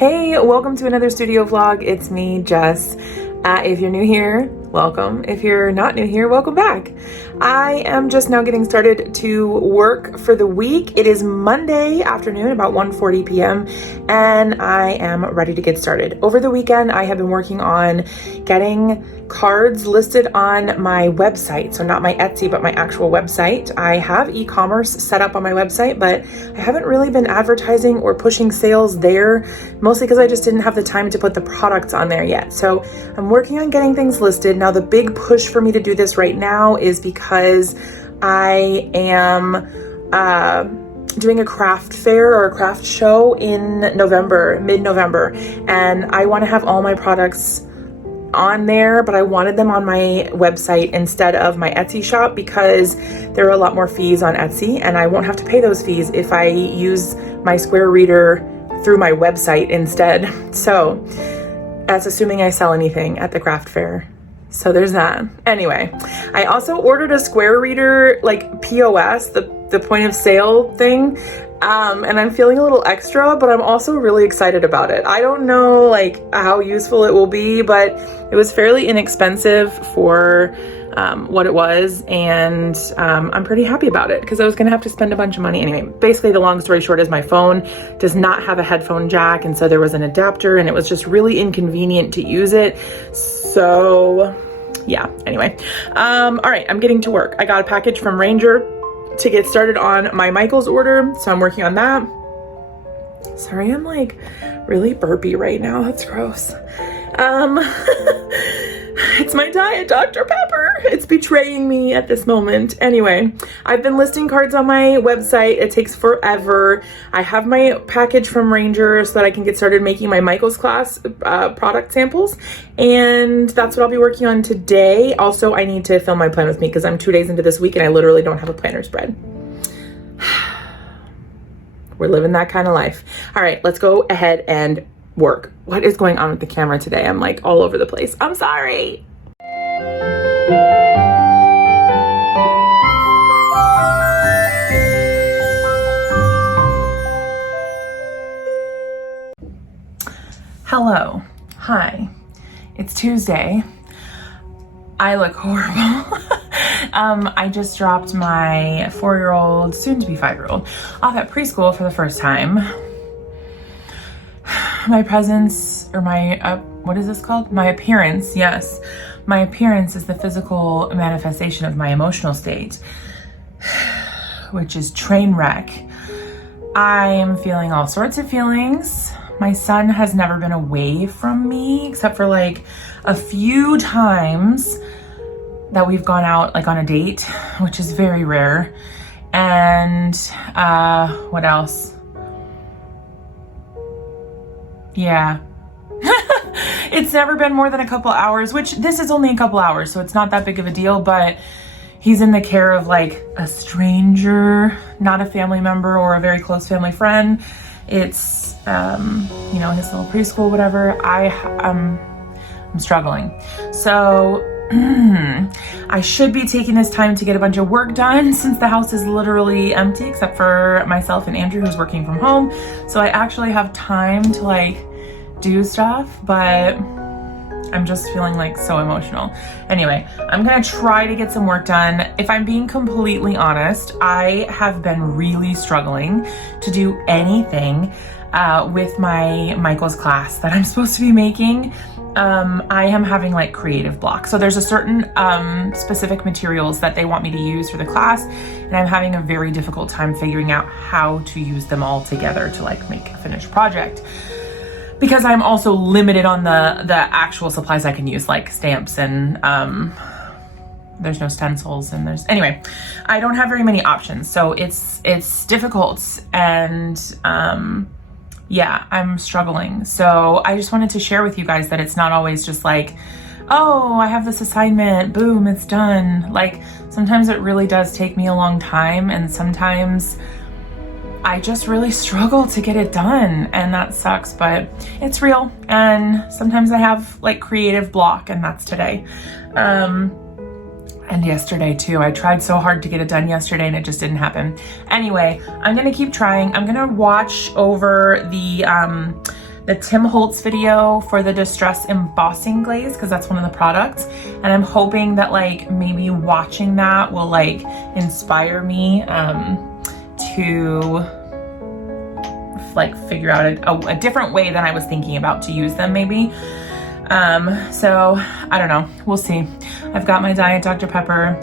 Hey, welcome to another studio vlog. It's me, Jess. If you're new here, welcome. If you're not new here, welcome back. I am just now getting started to work for the week. It is Monday afternoon, about 1:40 p.m., and I am ready to get started. Over the weekend, I have been working on getting cards listed on my website. So not my Etsy, but my actual website. I have e-commerce set up on my website, but I haven't really been advertising or pushing sales there, mostly because I just didn't have the time to put the products on there yet. So I'm working on getting things listed. Now, the big push for me to do this right now is because I am doing a craft fair or a craft show in November, mid-November, and I want to have all my products on there, but I wanted them on my website instead of my Etsy shop because there are a lot more fees on Etsy, and I won't have to pay those fees if I use my Square Reader through my website instead. So that's assuming I sell anything at the craft fair. So there's that. Anyway, I also ordered a Square Reader, like POS, the point of sale thing. And I'm feeling a little extra, but I'm also really excited about it. I don't know like how useful it will be, but it was fairly inexpensive for what it was. And I'm pretty happy about it because I was gonna have to spend a bunch of money anyway. Basically, the long story short is my phone does not have a headphone jack. And so there was an adapter and it was just really inconvenient to use it. So yeah, anyway. All right, I'm getting to work. I got a package from Ranger to get started on my Michael's order. So I'm working on that. Sorry, I'm like really burpy right now. That's gross. It's my diet Dr. Pepper. It's betraying me at this moment. Anyway, I've been listing cards on my website. It takes forever. I have my package from Ranger so that I can get started making my Michael's class product samples. And that's what I'll be working on today. Also, I need to film my plan with me because I'm 2 days into this week and I literally don't have a planner spread. We're living that kind of life. All right, let's go ahead and work. What is going on with the camera today? I'm like all over the place. I'm sorry. Hello. Hi. It's Tuesday. I look horrible. I just dropped my 4-year-old, soon to be 5-year-old, off at preschool for the first time. My presence, or my, what is this called? My appearance, yes. My appearance is the physical manifestation of my emotional state, which is train wreck. I am feeling all sorts of feelings. My son has never been away from me except for like a few times that we've gone out like on a date, which is very rare. And what else? Yeah. It's never been more than a couple hours, which this is only a couple hours, so it's not that big of a deal, but he's in the care of like a stranger, not a family member or a very close family friend. It's, you know, his little preschool, whatever. I'm struggling. So I should be taking this time to get a bunch of work done since the house is literally empty except for myself and Andrew, who's working from home. So I actually have time to like do stuff, but I'm just feeling like so emotional. Anyway, I'm gonna try to get some work done. If I'm being completely honest, I have been really struggling to do anything with my Michael's class that I'm supposed to be making. I am having like creative block. So there's a certain specific materials that they want me to use for the class, and I'm having a very difficult time figuring out how to use them all together to like make a finished project. Because I'm also limited on the actual supplies I can use, like stamps and there's no stencils and anyway, I don't have very many options. So it's difficult and yeah, I'm struggling. So I just wanted to share with you guys that it's not always just like, oh, I have this assignment, boom, it's done. Like sometimes it really does take me a long time, and sometimes I just really struggle to get it done, and that sucks, but it's real. And sometimes I have like creative block, and that's today. And yesterday too. I tried so hard to get it done yesterday and it just didn't happen. Anyway, I'm gonna keep trying. I'm gonna watch over the the Tim Holtz video for the Distress Embossing Glaze, because that's one of the products. And I'm hoping that like maybe watching that will like inspire me to like figure out a different way than I was thinking about to use them maybe. So I don't know, we'll see. I've got my Diet Dr. Pepper.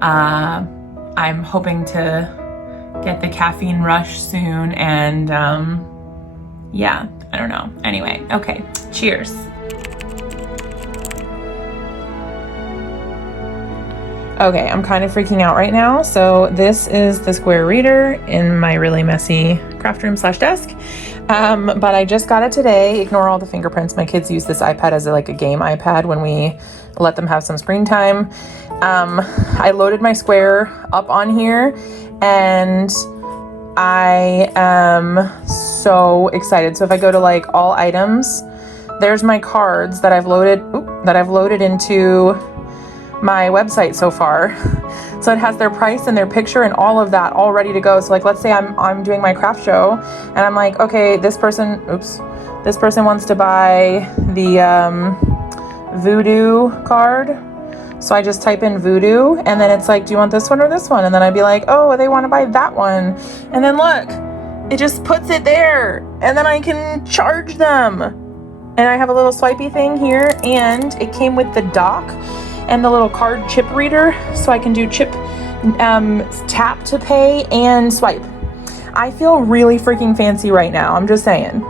I'm hoping to get the caffeine rush soon, and yeah, I don't know. Anyway, okay, cheers. Okay, I'm kind of freaking out right now. So this is the square reader in my really messy craft room slash desk. But I just got it today. Ignore all the fingerprints. My kids use this iPad as like a game iPad when we let them have some screen time. I loaded my square up on here and I am so excited. So if I go to like all items, there's my cards that I've loaded into my website so far. So it has their price and their picture and all of that all ready to go. So like, let's say I'm doing my craft show and I'm like, okay, this person wants to buy the voodoo card. So I just type in voodoo and then it's like, do you want this one or this one? And then I'd be like, oh, they want to buy that one. And then look, it just puts it there and then I can charge them. And I have a little swipey thing here, and it came with the dock and the little card chip reader, so I can do chip tap to pay and swipe. I feel really freaking fancy right now, I'm just saying.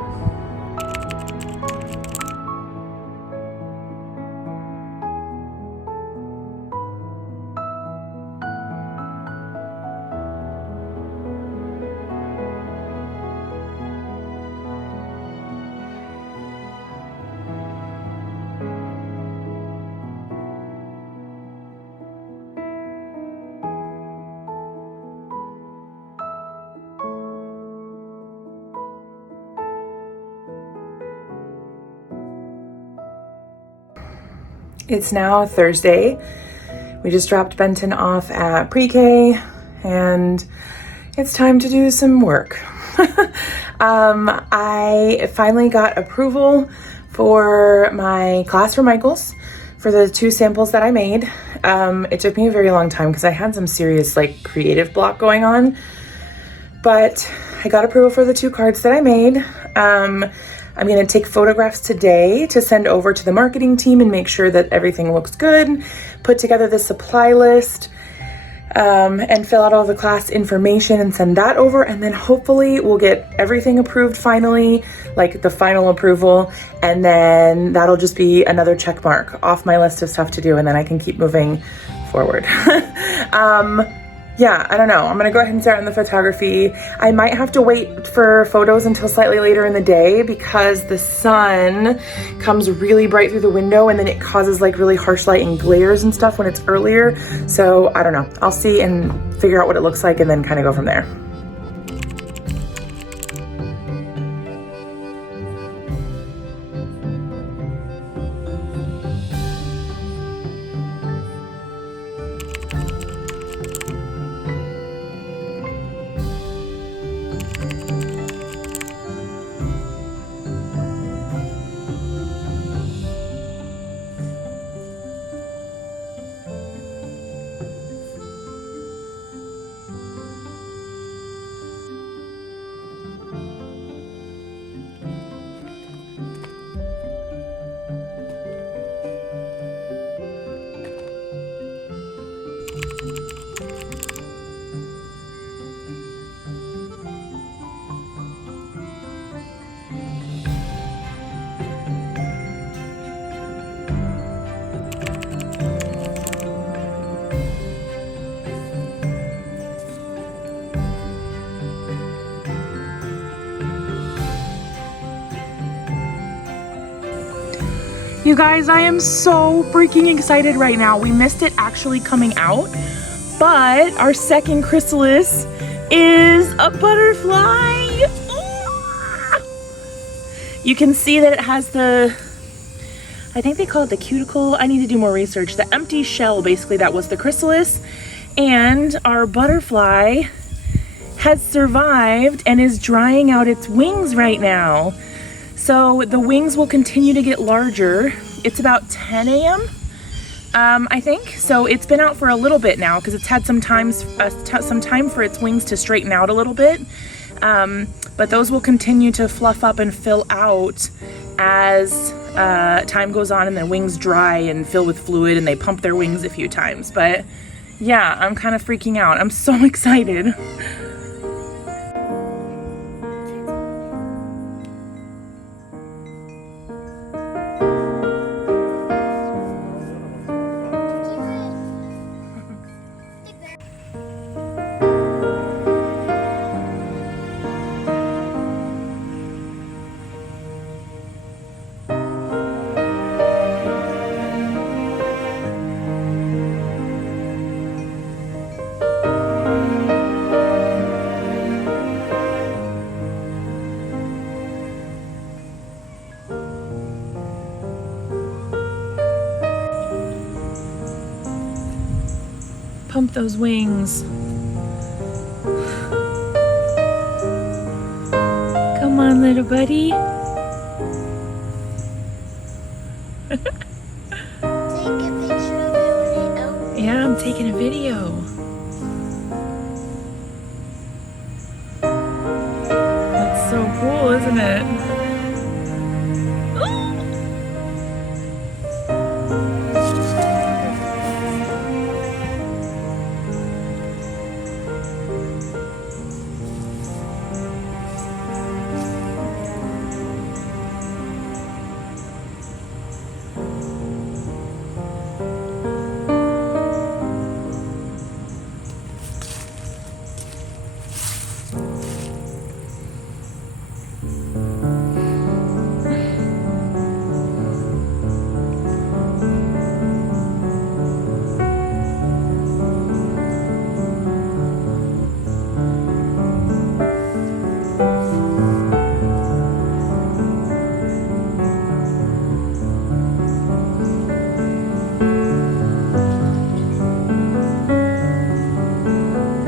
It's now Thursday. We just dropped Benton off at pre-K and it's time to do some work. I finally got approval for my class for Michaels for the 2 samples that I made. It took me a very long time because I had some serious like creative block going on, but I got approval for the 2 cards that I made. I'm going to take photographs today to send over to the marketing team and make sure that everything looks good, put together the supply list, and fill out all the class information and send that over. And then hopefully we'll get everything approved finally, like the final approval. And then that'll just be another check mark off my list of stuff to do. And then I can keep moving forward. Yeah, I don't know. I'm going to go ahead and start on the photography. I might have to wait for photos until slightly later in the day because the sun comes really bright through the window and then it causes like really harsh light and glares and stuff when it's earlier. So I don't know. I'll see and figure out what it looks like and then kind of go from there. You guys, I am so freaking excited right now. We missed it actually coming out, but our second chrysalis is a butterfly. You can see that it has the, I think they call it the cuticle. I need to do more research. The empty shell, basically, that was the chrysalis. And our butterfly has survived and is drying out its wings right now. So the wings will continue to get larger. It's about 10 a.m. I think. So it's been out for a little bit now because it's had some time for its wings to straighten out a little bit. But those will continue to fluff up and fill out as time goes on and the wings dry and fill with fluid and they pump their wings a few times. But yeah, I'm kind of freaking out. I'm so excited. Pump those wings. Come on, little buddy. Take a picture of it when it opens. Yeah, I'm taking a video. That's so cool, isn't it?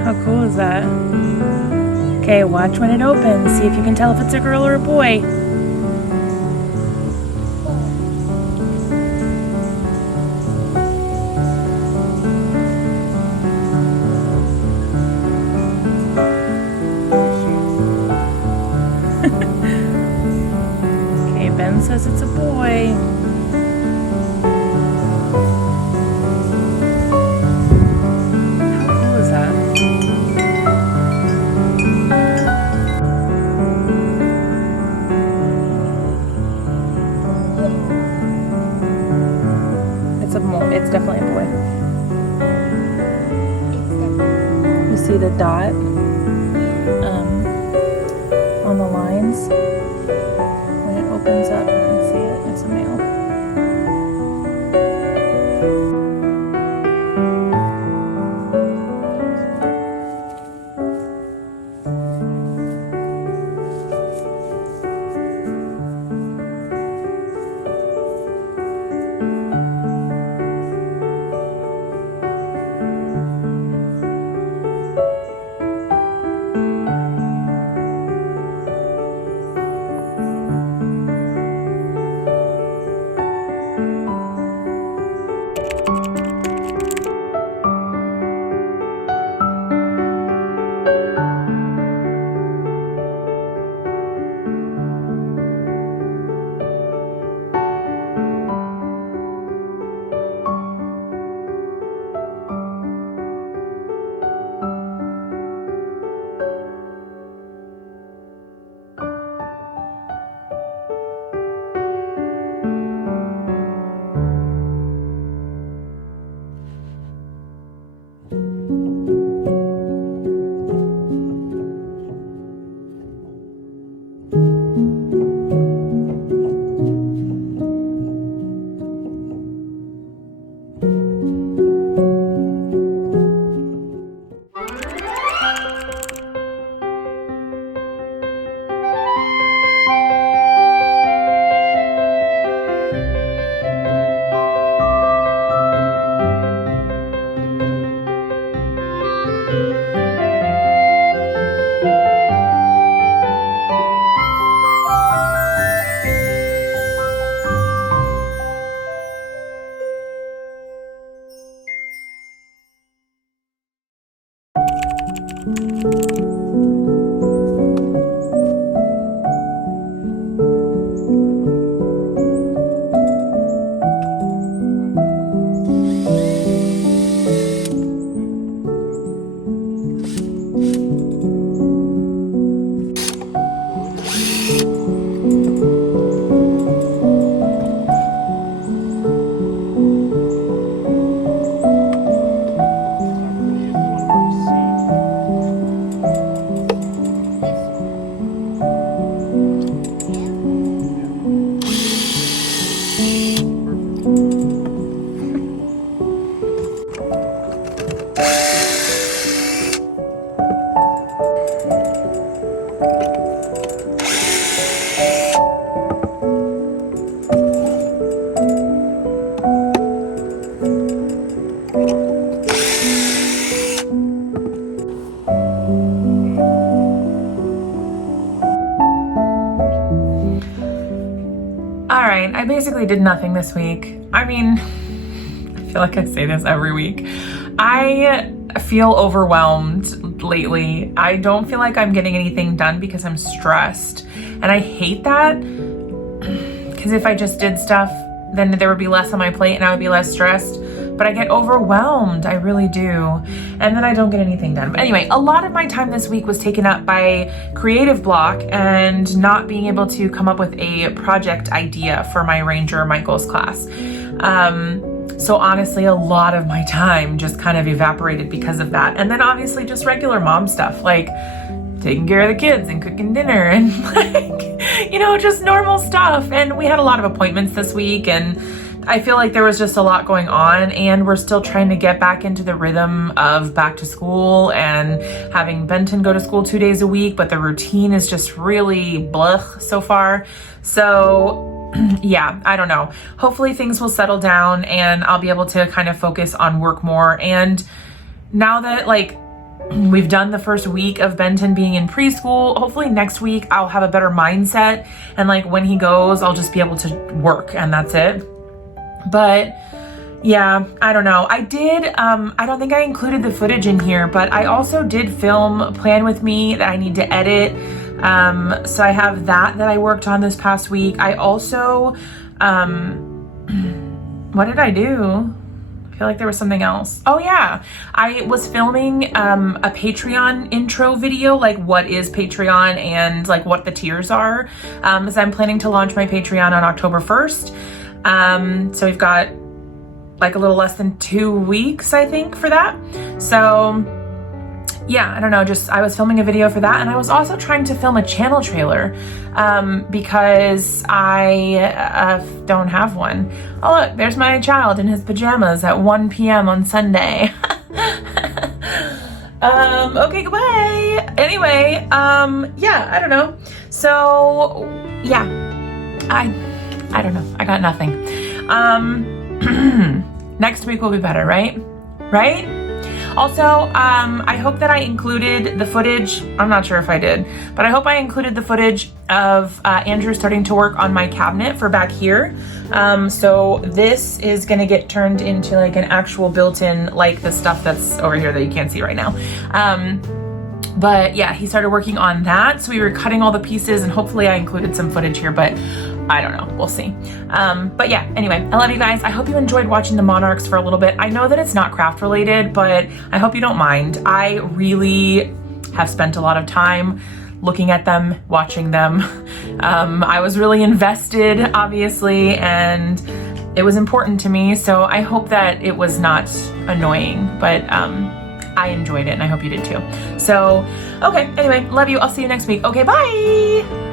How cool is that? Okay, watch when it opens. See if you can tell if it's a girl or a boy. Okay, Ben says it's a boy. It's definitely a boy. You see the dot on the lines? When it opens up, you can see it. It's a male. right, I basically did nothing this week. I mean, I feel like I say this every week. I feel overwhelmed lately. I don't feel like I'm getting anything done because I'm stressed. And I hate that, because if I just did stuff, then there would be less on my plate and I would be less stressed. But I get overwhelmed, I really do. And then I don't get anything done. But anyway, a lot of my time this week was taken up by creative block and not being able to come up with a project idea for my Ranger Michael's class. So honestly, a lot of my time just kind of evaporated because of that. And then obviously just regular mom stuff, like taking care of the kids and cooking dinner and like, you know, just normal stuff. And we had a lot of appointments this week, and I feel like there was just a lot going on, and we're still trying to get back into the rhythm of back to school and having Benton go to school 2 days a week, but the routine is just really blech so far. So yeah, I don't know. Hopefully things will settle down and I'll be able to kind of focus on work more. And now that like we've done the first week of Benton being in preschool, hopefully next week I'll have a better mindset, and like when he goes, I'll just be able to work and that's it. But yeah, I don't know. I did, I don't think I included the footage in here, but I also did film Plan With Me that I need to edit. So I have that I worked on this past week. I also, what did I do? I feel like there was something else. Oh yeah, I was filming a Patreon intro video, like what is Patreon and like what the tiers are. So I'm planning to launch my Patreon on October 1st. So we've got like a little less than 2 weeks, I think, for that. So yeah, I don't know, just I was filming a video for that, and I was also trying to film a channel trailer because I don't have one. Oh look, there's my child in his pajamas at 1 p.m. on Sunday. Okay, goodbye. Anyway, yeah, I don't know. So yeah, I don't know, I got nothing. Next week will be better, right? Right? Also, I hope that I included the footage. I'm not sure if I did, but I hope I included the footage of Andrew starting to work on my cabinet for back here. So this is gonna get turned into like an actual built-in, like the stuff that's over here that you can't see right now. But yeah, he started working on that. So we were cutting all the pieces, and hopefully I included some footage here, but I don't know, we'll see. But yeah, anyway, I love you guys. I hope you enjoyed watching the Monarchs for a little bit. I know that it's not craft related, but I hope you don't mind. I really have spent a lot of time looking at them, watching them. I was really invested, obviously, and it was important to me. So I hope that it was not annoying, but I enjoyed it, and I hope you did too. So, okay, anyway, love you. I'll see you next week. Okay, bye.